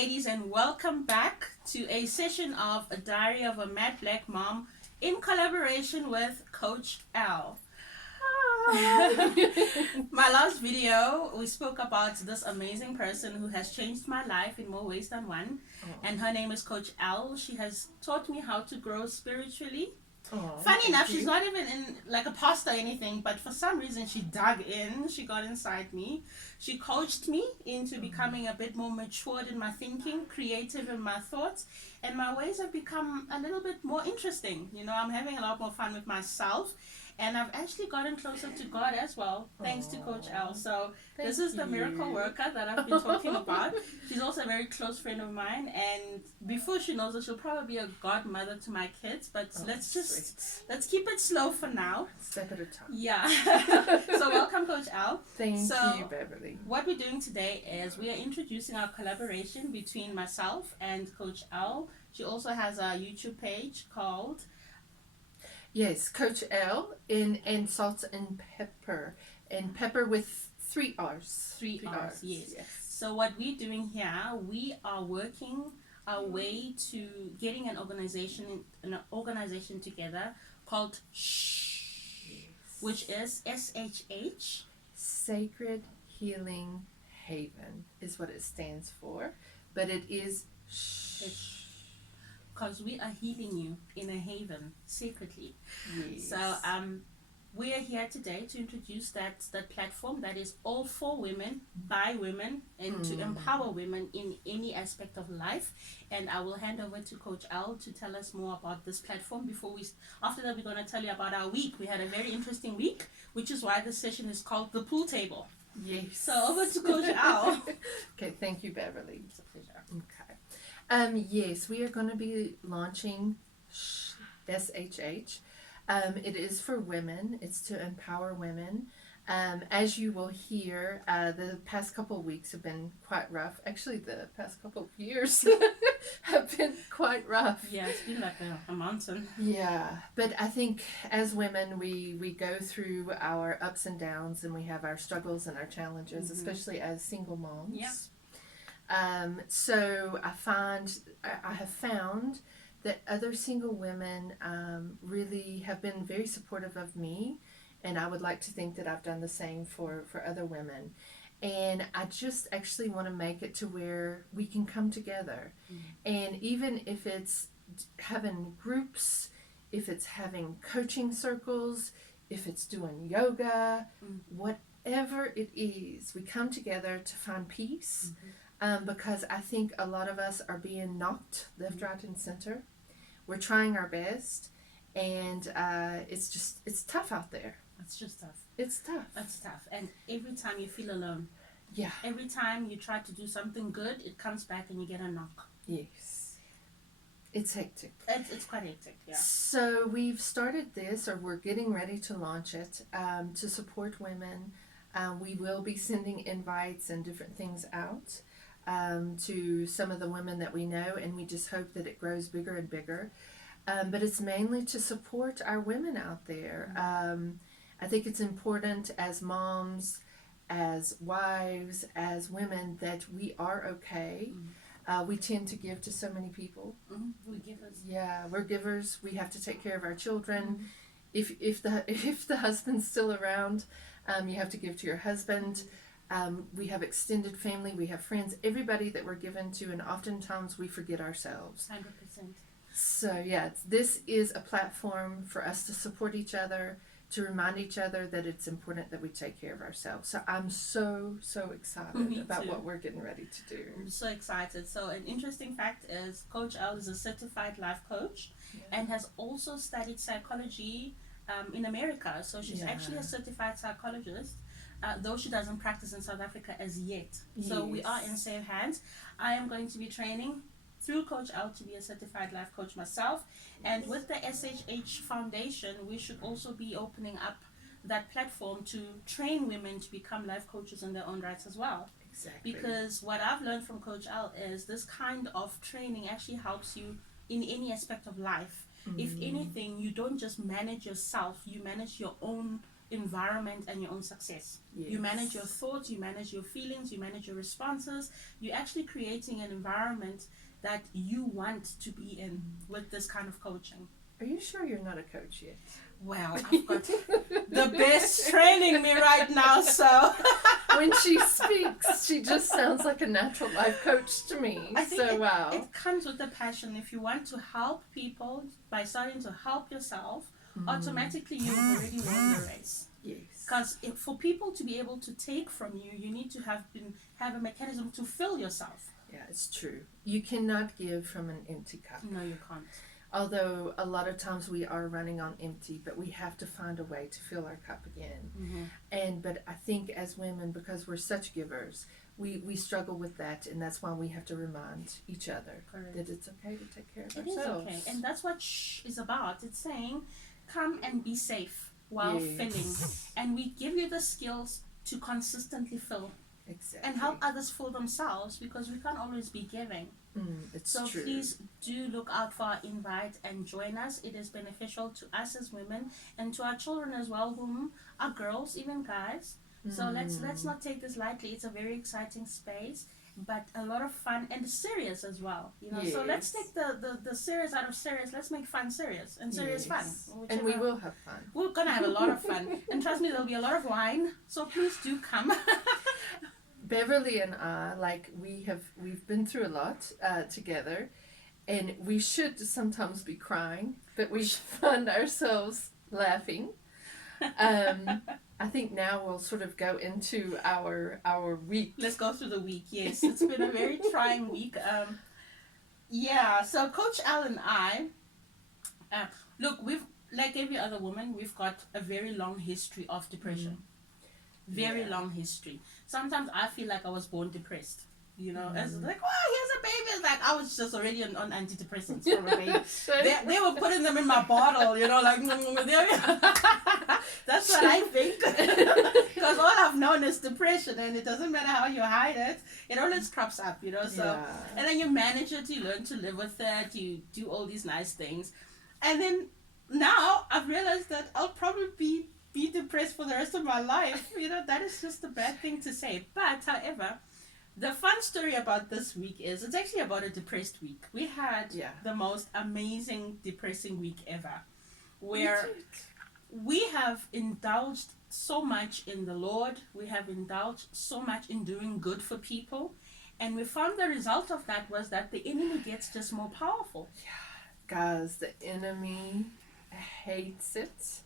ladies, and welcome back to a session of A Diary of a Mad Black Mom in collaboration with Coach Al. My last video, we spoke about this amazing person who has changed my life in more ways than one, and her name is Coach Al. She has taught me how to grow spiritually. Funny enough, she's not even in like a pastor or anything, but for some reason she dug in, she got inside me. She coached me into becoming a bit more matured in my thinking, creative in my thoughts, and my ways have become a little bit more interesting. You know, I'm having a lot more fun with myself, and I've actually gotten closer to God as well, thanks to Coach Al. So this is the miracle worker that I've been talking about. She's also a very close friend of mine, and before she knows it, she'll probably be a godmother to my kids. But let's keep it slow for now. Step at a time. Yeah. So welcome, Coach Al. Thank you, Beverly. What we're doing today is we are introducing our collaboration between myself and Coach Al. She also has a YouTube page called Yes, Coach Al in Salt and Pepper with 3 R's. 3 R's, yes. So what we're doing here, we are working our way to getting an organization together called SHH, which is SHH. Sacred Healing Haven is what it stands for, but it is SHH. Because we are healing you in a haven secretly. Yes. So we are here today to introduce that platform that is all for women, by women, and to empower women in any aspect of life. And I will hand over to Coach Al to tell us more about this platform. After that, we're going to tell you about our week. We had a very interesting week, which is why this session is called The Pool Table. Yes. So over to Coach Al. Okay, thank you, Beverly. It's a pleasure. Okay. Yes, we are going to be launching SHH. It is for women. It's to empower women. As you will hear, the past couple of weeks have been quite rough. Actually, the past couple of years have been quite rough. Yeah, it's been like a mountain. Yeah, but I think as women, we go through our ups and downs, and we have our struggles and our challenges, especially as single moms. Yeah. So I have found that other single women really have been very supportive of me, and I would like to think that I've done the same for other women. And I just actually want to make it to where we can come together. And even if it's having groups, if it's having coaching circles, if it's doing yoga, whatever it is, we come together to find peace. Because I think a lot of us are being knocked left, right, and center. We're trying our best, and it's tough out there. It's just tough. It's tough. It's tough. And every time you feel alone. Yeah. Every time you try to do something good, it comes back and you get a knock. Yes. It's hectic. It's quite hectic, yeah. So we've started this, or we're getting ready to launch it, to support women. We will be sending invites and different things out to some of the women that we know, and we just hope that it grows bigger and bigger. But it's mainly to support our women out there. I think it's important as moms, as wives, as women, that we are okay. We tend to give to so many people. We're givers. Yeah, we're givers. We have to take care of our children. If the husband's still around, you have to give to your husband. We have extended family, we have friends, everybody that we're given to, and oftentimes we forget ourselves. 100%. So yeah, this is a platform for us to support each other, to remind each other that it's important that we take care of ourselves. So I'm so excited about what we're getting ready to do. I'm so excited. So an interesting fact is Coach Al is a certified life coach and has also studied psychology in America. So she's actually a certified psychologist. Though she doesn't practice in South Africa as yet. So we are in safe hands. I am going to be training through Coach Al to be a certified life coach myself. And with the SHH Foundation, we should also be opening up that platform to train women to become life coaches in their own rights as well. Exactly. Because what I've learned from Coach Al is this kind of training actually helps you in any aspect of life. If anything, you don't just manage yourself, you manage your own environment and your own success. Yes. You manage your thoughts, you manage your feelings, you manage your responses. You're actually creating an environment that you want to be in with this kind of coaching. Are you sure you're not a coach yet? Well, I've got the best training me right now, so. When she speaks, she just sounds like a natural life coach to me. I think wow. It comes with the passion. If you want to help people by starting to help yourself, automatically you've already won the race. Yes. Because for people to be able to take from you, you need to have a mechanism to fill yourself. Yeah, it's true. You cannot give from an empty cup. No, you can't. Although a lot of times we are running on empty, but we have to find a way to fill our cup again. But I think as women, because we're such givers, we struggle with that, and that's why we have to remind each other that it's okay to take care of ourselves. It is okay, and that's what shh is about. It's saying, come and be safe while filling, and we give you the skills to consistently fill. Exactly. And help others fill themselves, because we can't always be giving. It's so true. Please do look out for our invite and join us. It is beneficial to us as women and to our children as well, whom are girls, even guys. So let's not take this lightly. It's a very exciting space, but a lot of fun and serious as well. Yes. So let's take the serious out of serious. Let's make fun serious and serious fun. And we will have fun. We're gonna have a lot of fun, and trust me, there'll be a lot of wine. So please do come. Beverly and I, we've been through a lot together, and we should sometimes be crying, but we find ourselves laughing. I think now we'll sort of go into our week. Let's go through the week. Yes, it's been a very trying week. So Coach Al and I, look, we've, like every other woman, we've got a very long history of depression. Very long history. Sometimes I feel like I was born depressed. As like, oh, here's a baby. It's like I was just already on antidepressants from a baby. They were putting them in my bottle, like. That's what I think. Because all I've known is depression, and it doesn't matter how you hide it. It always crops up, So, and then you manage it. You learn to live with it. You do all these nice things, and then now I've realized that I'll probably be depressed for the rest of my life. That is just a bad thing to say. But however, the fun story about this week is it's actually about a depressed week. We had the most amazing depressing week ever, where we have indulged so much in the Lord. We have indulged so much in doing good for people, and we found the result of that was that the enemy gets just more powerful. Guys, the enemy hates it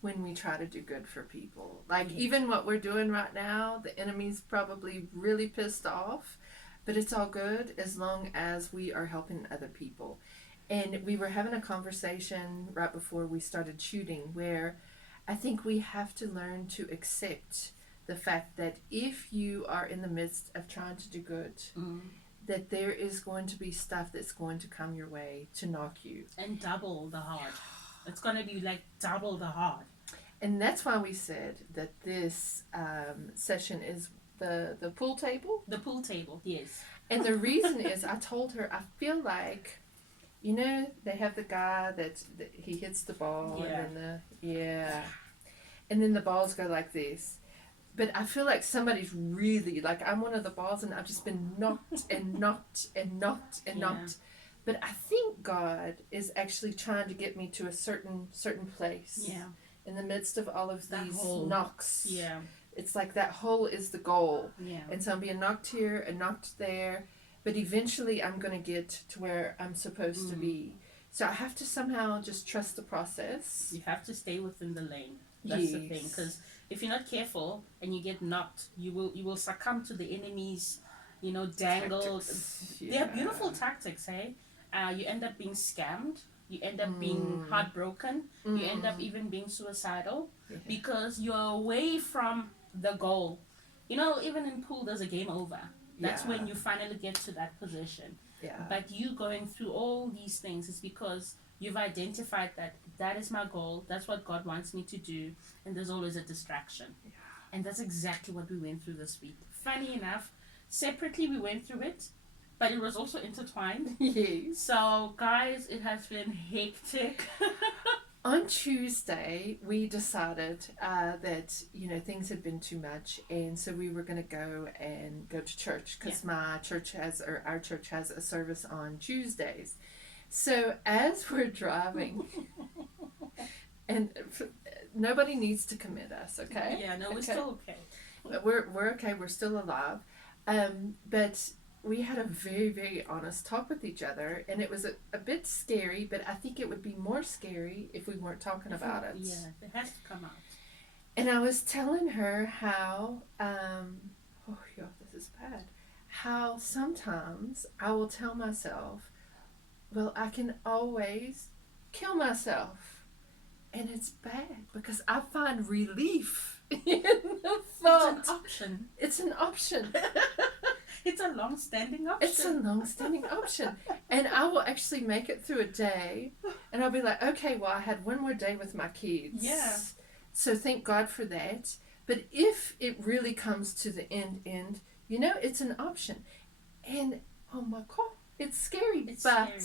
when we try to do good for people. Even what we're doing right now, the enemy's probably really pissed off, but it's all good as long as we are helping other people. And we were having a conversation right before we started shooting where I think we have to learn to accept the fact that if you are in the midst of trying to do good, that there is going to be stuff that's going to come your way to knock you. And double the hard. It's going to be like double the hard. And that's why we said that this session is the pool table. The pool table, yes. And the reason is I told her, I feel like, they have the guy that he hits the ball and then and then the balls go like this. But I feel like somebody's really, I'm one of the balls and I've just been knocked and knocked and knocked and knocked. But I think God is actually trying to get me to a certain place. Yeah. In the midst of all of that these hole. knocks. Yeah. It's like that hole is the goal. Yeah. And so I'm being knocked here and knocked there. But eventually I'm going to get to where I'm supposed to be. So I have to somehow just trust the process. You have to stay within the lane. That's the thing. Because if you're not careful and you get knocked, you will succumb to the enemy's, dangle. They're beautiful tactics, hey? You end up being scammed. You end up being heartbroken. You end up even being suicidal because you're away from the goal. Even in pool, there's a game over. That's when you finally get to that position. Yeah. But you going through all these things is because you've identified that is my goal. That's what God wants me to do. And there's always a distraction. Yeah. And that's exactly what we went through this week. Funny enough, separately we went through it, but it was also intertwined. Yes. So, guys, it has been hectic. On Tuesday, we decided that things had been too much, and so we were going to go to church because our church has a service on Tuesdays. So as we're driving, and nobody needs to commit us, okay? Yeah, no, we're still okay. We're okay. We're still alive, but we had a very, very honest talk with each other, and it was a bit scary, but I think it would be more scary if we weren't talking about it. Yeah, it has to come out. And I was telling her how, this is bad, how sometimes I will tell myself, well, I can always kill myself. And it's bad because I find relief in the thought. It's an option. It's an option. It's a long-standing option. It's a long-standing option. And I will actually make it through a day, and I'll be like, okay, well, I had one more day with my kids. Yeah. So thank God for that. But if it really comes to the end, it's an option. And, oh my God, it's scary. It's scary.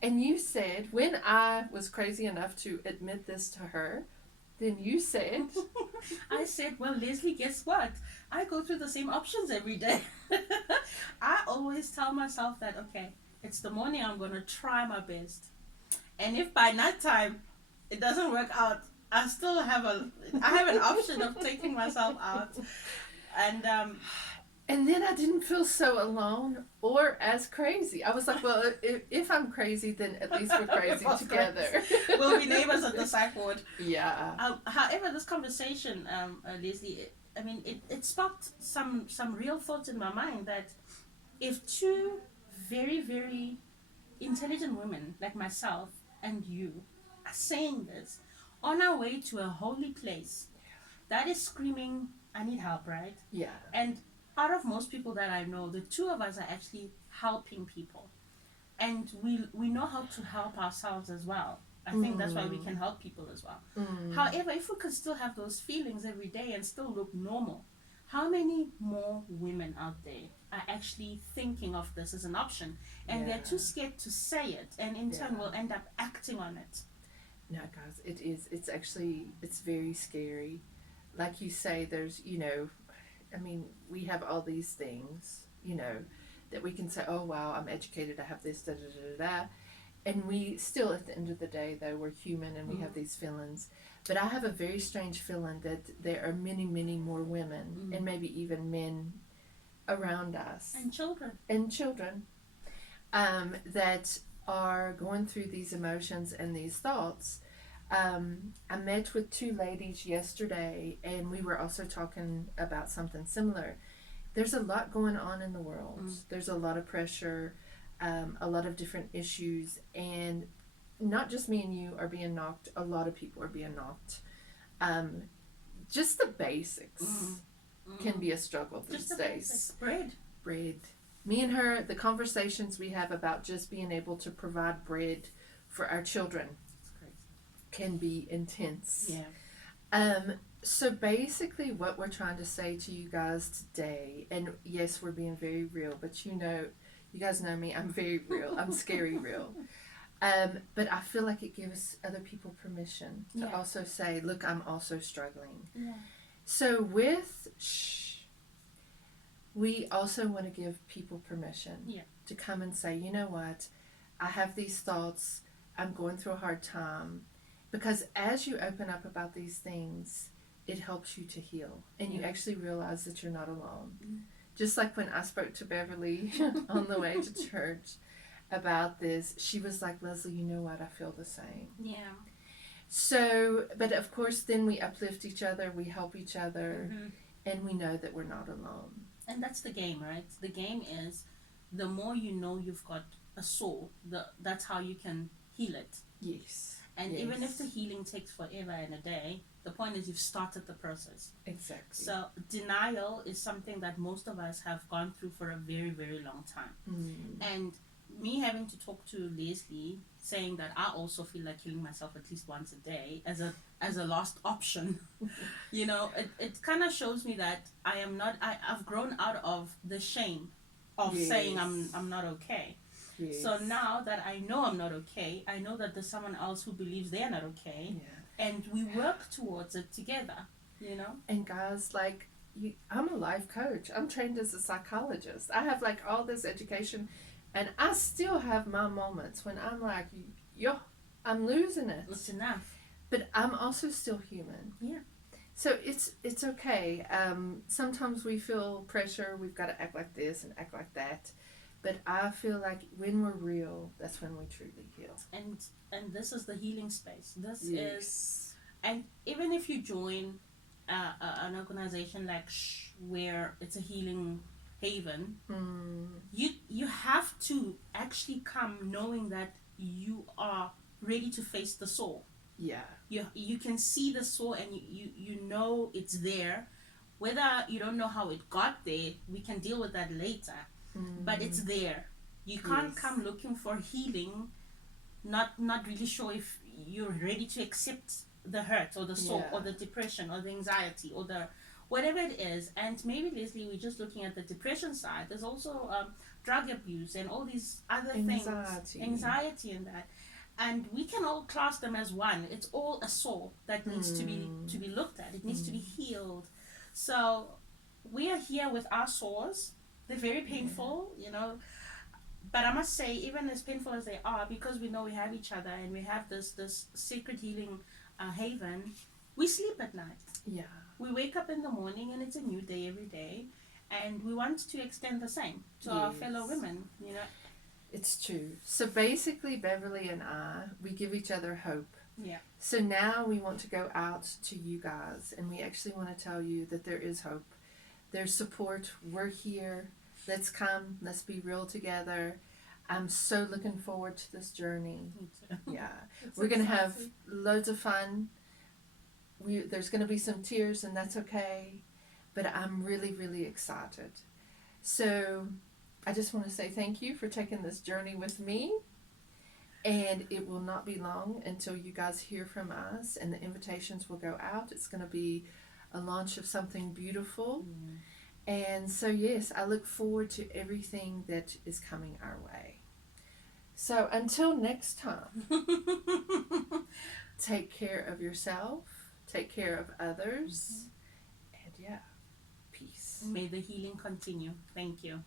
And you said, when I was crazy enough to admit this to her, then you said... I said, well, Leslie, guess what? I go through the same options every day. I always tell myself that, okay, it's the morning, I'm going to try my best. And if by nighttime it doesn't work out, I still have an option of taking myself out. And then I didn't feel so alone or as crazy. I was like, well, if I'm crazy, then at least we're crazy together. We'll be neighbors at the psych ward. Yeah. However, this conversation, Leslie, it sparked some real thoughts in my mind that if two very, very intelligent women like myself and you are saying this on our way to a holy place, that is screaming, I need help, right? Yeah. And out of most people that I know, the two of us are actually helping people. And we know how to help ourselves as well. I think that's why we can help people as well. However, if we could still have those feelings every day and still look normal, how many more women out there are actually thinking of this as an option? And they're too scared to say it, and in turn will end up acting on it. No, guys, it's very scary. Like you say, there's, we have all these things, that we can say, oh, wow, I'm educated, I have this, da, da, da, da, da. And we still, at the end of the day, though, we're human and we have these feelings. But I have a very strange feeling that there are many, many more women and maybe even men around us. And children. That are going through these emotions and these thoughts. I met with two ladies yesterday, and we were also talking about something similar. There's a lot going on in the world. There's a lot of pressure, a lot of different issues, and not just me and you are being knocked. A lot of people are being knocked. Just the basics can be a struggle these days. Bread. Me and her, the conversations we have about just being able to provide bread for our children can be intense. Yeah. So basically what we're trying to say to you guys today, and yes, we're being very real, but you guys know me, I'm very real. I'm scary real. But I feel like it gives other people permission to also say, look, I'm also struggling. Yeah. So we also want to give people permission to come and say, you know what, I have these thoughts, I'm going through a hard time. Because as you open up about these things, it helps you to heal. And you actually realize that you're not alone. Just like when I spoke to Beverly on the way to church about this, she was like, Leslie, you know what? I feel the same. Yeah. So, but of course, then we uplift each other, we help each other, and we know that we're not alone. And that's the game, right? The game is the more you know you've got a soul, that's how you can heal it. Yes. And even if the healing takes forever and a day, the point is you've started the process. Exactly. So denial is something that most of us have gone through for a very, very long time. And me having to talk to Leslie, saying that I also feel like killing myself at least once a day as a last option, it kind of shows me that I've grown out of the shame of saying I'm not okay. Yes. So now that I know I'm not okay, I know that there's someone else who believes they're not okay, and we work towards it together, you know? And guys, like, I'm a life coach. I'm trained as a psychologist. I have like all this education, and I still have my moments when I'm like, yo, I'm losing it. It's enough. But I'm also still human. Yeah. So it's okay. Sometimes we feel pressure. We've got to act like this and act like that. But I feel like when we're real, that's when we truly heal. And this is the healing space. This is, and even if you join an organization like where it's a healing haven, you have to actually come knowing that you are ready to face the soul. Yeah. You can see the soul, and you know it's there. Whether you don't know how it got there, we can deal with that later. But it's there. You can't come looking for healing, not really sure if you're ready to accept the hurt or the soul or the depression or the anxiety or the whatever it is. And maybe, Leslie, we're just looking at the depression side. There's also drug abuse and all these other things, anxiety and that. And we can all class them as one. It's all a soul that needs to be looked at. It needs to be healed. So we are here with our sores. They're very painful, you know. But I must say, even as painful as they are, because we know we have each other and we have this sacred healing haven, we sleep at night. Yeah. We wake up in the morning and it's a new day every day. And we want to extend the same to our fellow women, you know. It's true. So basically, Beverly and I, we give each other hope. Yeah. So now we want to go out to you guys, and we actually want to tell you that there is hope. There's support. We're here. Let's come. Let's be real together. I'm so looking forward to this journey. Me too. Yeah. We're going to have loads of fun. There's going to be some tears, and that's okay. But I'm really, really excited. So I just want to say thank you for taking this journey with me. And it will not be long until you guys hear from us and the invitations will go out. It's going to be a launch of something beautiful. And so, yes, I look forward to everything that is coming our way. So until next time, take care of yourself, take care of others, and peace. May the healing continue. Thank you.